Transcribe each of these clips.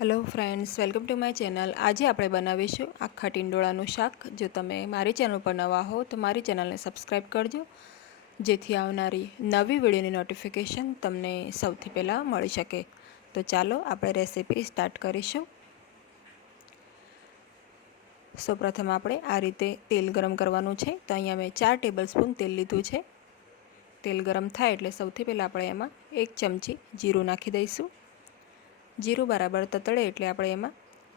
Hello friends, welcome to my channel. આજે આપણે બનાવીશું આખા ટીંડોળાનું શાક। જો તમે મારી ચેનલ પર નવા હો તો મારી ચેનલને સબસ્ક્રાઈબ કરજો, જેથી આવનારી નવી વિડીયોની નોટિફિકેશન તમને સૌથી પહેલાં મળી શકે। તો ચાલો આપણે રેસીપી સ્ટાર્ટ કરીશું। સૌપ્રથમ આપણે આ રીતે તેલ ગરમ કરવાનું છે। તો અહીંયા મેં 4 ટેબલસ્પૂન તેલ લીધું છે। તેલ ગરમ થાય એટલે સૌથી પહેલાં આપણે એમાં 1 ચમચી જીરું નાખી દઈશું। જીરું બરાબર તતડે એટલે આપણે એમાં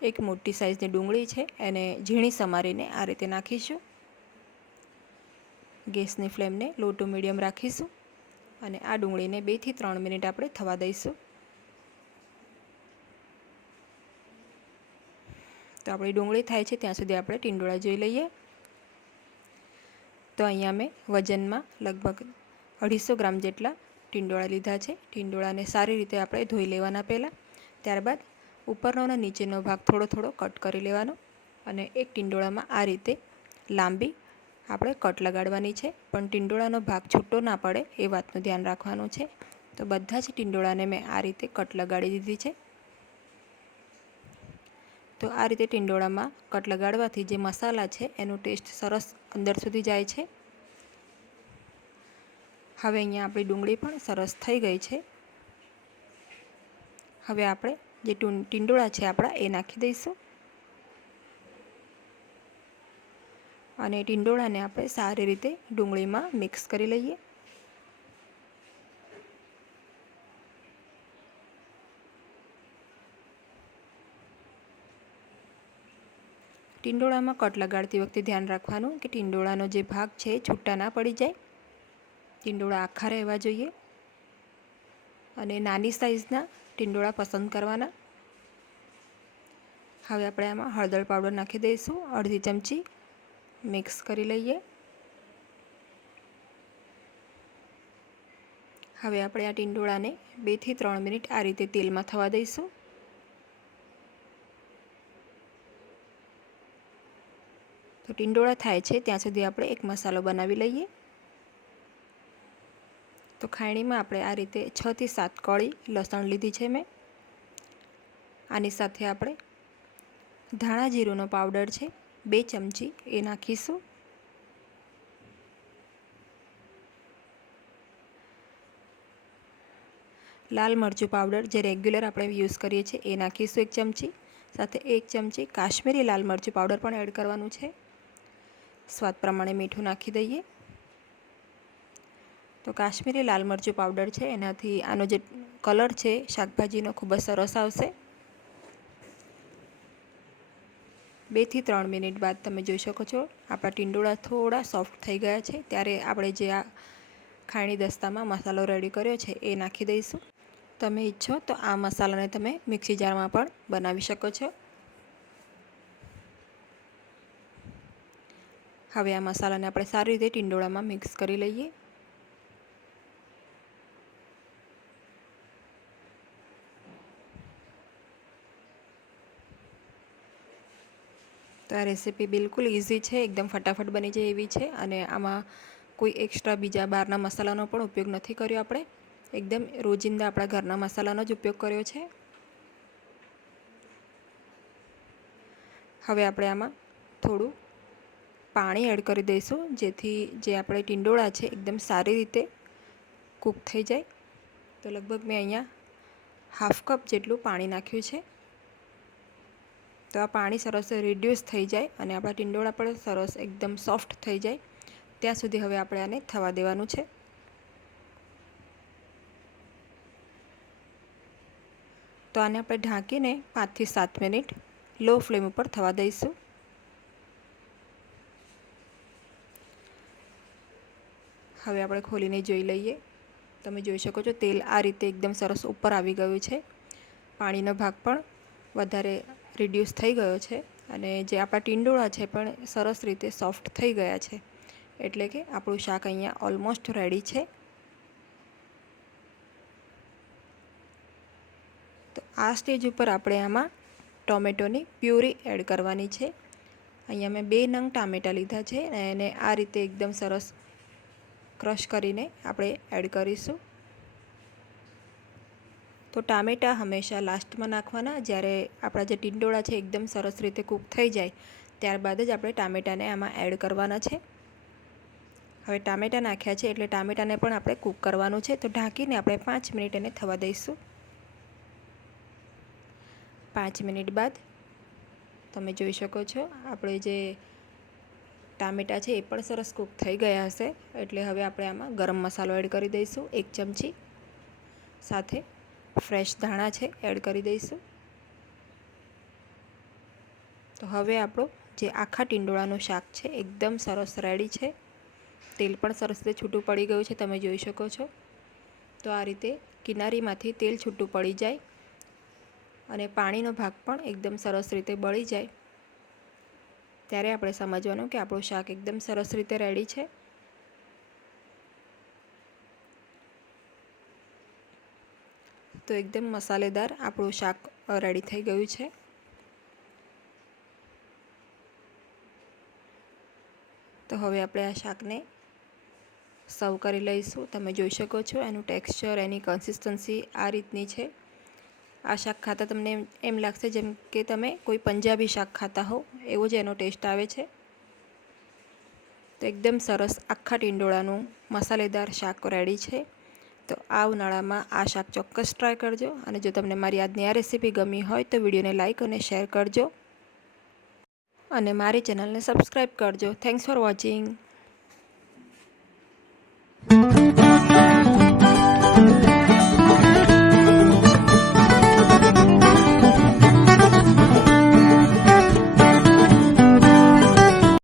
એક મોટી સાઈઝની ડુંગળી છે એને ઝીણી સમારીને આ રીતે નાખીશું। ગેસની ફ્લેમને લો ટુ મીડિયમ રાખીશું અને આ ડુંગળીને 2 થી 3 મિનિટ આપણે થવા દઈશું। તો આપણી ડુંગળી થાય છે ત્યાં સુધી આપણે ટીંડોળા જોઈ લઈએ। તો અહીંયા મેં વજનમાં લગભગ 250 ગ્રામ જેટલા ટીંડોળા લીધા છે। ટીંડોળાને સારી રીતે આપણે ધોઈ લેવાના પહેલાં, ત્યારબાદ ઉપરનો અને નીચેનો ભાગ થોડો થોડો કટ કરી લેવાનો અને એક ટીંડોળામાં આ રીતે લાંબી આપણે કટ લગાડવાની છે, પણ ટીંડોળાનો ભાગ છૂટો ના પડે એ વાતનું ધ્યાન રાખવાનું છે। તો બધા જ ટીંડોળાને મેં આ રીતે કટ લગાડી દીધી છે। તો આ રીતે ટીંડોળામાં કટ લગાડવાથી જે મસાલા છે એનો ટેસ્ટ સરસ અંદર સુધી જાય છે। હવે અહીંયા આપણી ડુંગળી પણ સરસ થઈ ગઈ છે। હવે આપણે જે ટીંડોળા છે આપણા એ નાખી દઈશું અને ટીંડોળાને આપણે સારી રીતે ડુંગળીમાં મિક્સ કરી લઈએ। ટીંડોળામાં કટ લગાડતી વખતે ધ્યાન રાખવાનું કે ટીંડોળાનો જે ભાગ છે એ છૂટા ના પડી જાય। ટીંડોળા આખા રહેવા જોઈએ અને નાની સાઈઝના ટીંડોળા પસંદ કરવાના। હવે આપણે આમાં હળદર પાવડર નાખી દઈશું, અડધી ચમચી મિક્સ કરી લઈએ। હવે આપણે આ ટીંડોળાને 2 થી 3 મિનિટ આ રીતે તેલમાં થવા દઈશું। તો ટીંડોળા થાય છે ત્યાં સુધી આપણે એક મસાલો બનાવી લઈએ। તો ખાયણીમાં આપણે આ રીતે 6 થી 7 કળી લસણ લીધી છે મેં। આની સાથે આપણે ધાણા જીરુંનો પાવડર છે 2 ચમચી એ નાખીશું। લાલ મરચું પાવડર જે રેગ્યુલર આપણે યુઝ કરીએ છીએ એ નાખીશું 1 ચમચી, સાથે 1 ચમચી કાશ્મીરી લાલ મરચું પાવડર પણ એડ કરવાનું છે। સ્વાદ પ્રમાણે મીઠું નાખી દઈએ। તો કાશ્મીરી લાલ મરચું પાવડર છે એનાથી આનો જે કલર છે શાકભાજીનો ખૂબ જ સરસ આવશે। 2 થી 3 મિનિટ બાદ તમે જોઈ શકો છો આપણા ટીંડોળા થોડા સોફ્ટ થઈ ગયા છે। ત્યારે આપણે જે આ ખાયણી દસ્તામાં મસાલો રેડી કર્યો છે એ નાખી દઈશું। તમે ઈચ્છો તો આ મસાલાને તમે મિક્સી જારમાં પણ બનાવી શકો છો। હવે આ મસાલાને આપણે સારી રીતે ટીંડોળામાં મિક્સ કરી લઈએ। તો આ રેસીપી બિલકુલ ઇઝી છે, એકદમ ફટાફટ બની જાય એવી છે અને આમાં કોઈ એક્સ્ટ્રા બીજા બહારના મસાલાનો પણ ઉપયોગ નથી કર્યો આપણે, એકદમ રોજિંદા આપણા ઘરના મસાલાનો જ ઉપયોગ કર્યો છે। હવે આપણે આમાં થોડું પાણી એડ કરી દઈશું, જેથી જે આપણે ટીંડોળા છે એકદમ સારી રીતે કૂક થઈ જાય। તો લગભગ મેં અહીંયા હાફ કપ જેટલું પાણી નાખ્યું છે। તો આ પાણી સરસ રિડ્યુસ થઈ જાય અને આપણા ટીંડોળા પણ સરસ એકદમ સોફ્ટ થઈ જાય ત્યાં સુધી હવે આપણે આને થવા દેવાનું છે। તો આને આપણે ઢાંકીને 5 થી 7 મિનિટ લો ફ્લેમ ઉપર થવા દઈશું। હવે આપણે ખોલીને જોઈ લઈએ। તમે જોઈ શકો છો તેલ આ રીતે એકદમ સરસ ઉપર આવી ગયું છે, પાણીનો ભાગ પણ વધારે રિડ્યુસ થઈ ગયો છે અને જે આપણા ટીંડોળા છે પણ સરસ રીતે સોફ્ટ થઈ ગયા છે, એટલે કે આપણું શાક અહીંયા ઓલમોસ્ટ રેડી છે। તો આ સ્ટેજ ઉપર આપણે આમાં ટોમેટોની પ્યુરી એડ કરવાની છે। અહીંયા મેં 2 નંગ ટામેટાં લીધા છે અને એને આ રીતે એકદમ સરસ ક્રશ કરીને આપણે એડ કરીશું। તો ટામેટાં હંમેશા લાસ્ટમાં નાખવાના, જ્યારે આપણા જે ટીંડોળા છે એકદમ સરસ રીતે કૂક થઈ જાય ત્યારબાદ જ આપણે ટામેટાને આમાં એડ કરવાના છે. હવે ટામેટાં નાખ્યા છે એટલે ટામેટાને પણ આપણે કૂક કરવાનું છે, તો ઢાંકીને આપણે 5 મિનિટ એને થવા દઈશું. 5 મિનિટ બાદ તમે જોઈ શકો છો આપણે જે ટામેટાં છે એ પણ સરસ કૂક થઈ ગયા હશે. એટલે હવે આપણે આમાં ગરમ મસાલો એડ કરી દઈશું 1 ચમચી, સાથે ફ્રેશ ધાણા છે એડ કરી દઈશું. તો હવે આપણું જે આખા ટીંડોળાનું શાક છે એકદમ સરસ રેડી છે. તેલ પણ સરસ રીતે છૂટું પડી ગયું છે, તમે જોઈ શકો છો. તો આ રીતે કિનારીમાંથી તેલ છૂટું પડી જાય અને પાણીનો ભાગ પણ એકદમ સરસ રીતે બળી જાય ત્યારે આપણે સમજવાનું કે આપણું શાક એકદમ સરસ રીતે રેડી છે. તો એકદમ મસાલેદાર આપણું શાક રેડી થઈ ગયું છે. તો હવે આપણે આ શાકને સર્વ કરી લઈશું. તમે જોઈ શકો છો એનું ટેક્સચર, એની કન્સિસ્ટન્સી આ રીતની છે. આ શાક ખાતા તમને એમ લાગશે જેમ કે તમે કોઈ પંજાબી શાક ખાતા હો, એવો જ એનો ટેસ્ટ આવે છે. તો એકદમ સરસ આખા ટીંડોળાનું મસાલેદાર શાક રેડી છે. તો આ ઉનાળામાં આ શાક ચોક્કસ ટ્રાય કરજો. અને જો તમને મારી આજની આ રેસીપી ગમી હોય તો વિડીયોને લાઇક અને શેર કરજો અને મારી ચેનલને સબસ્ક્રાઈબ કરજો. Thanks for watching.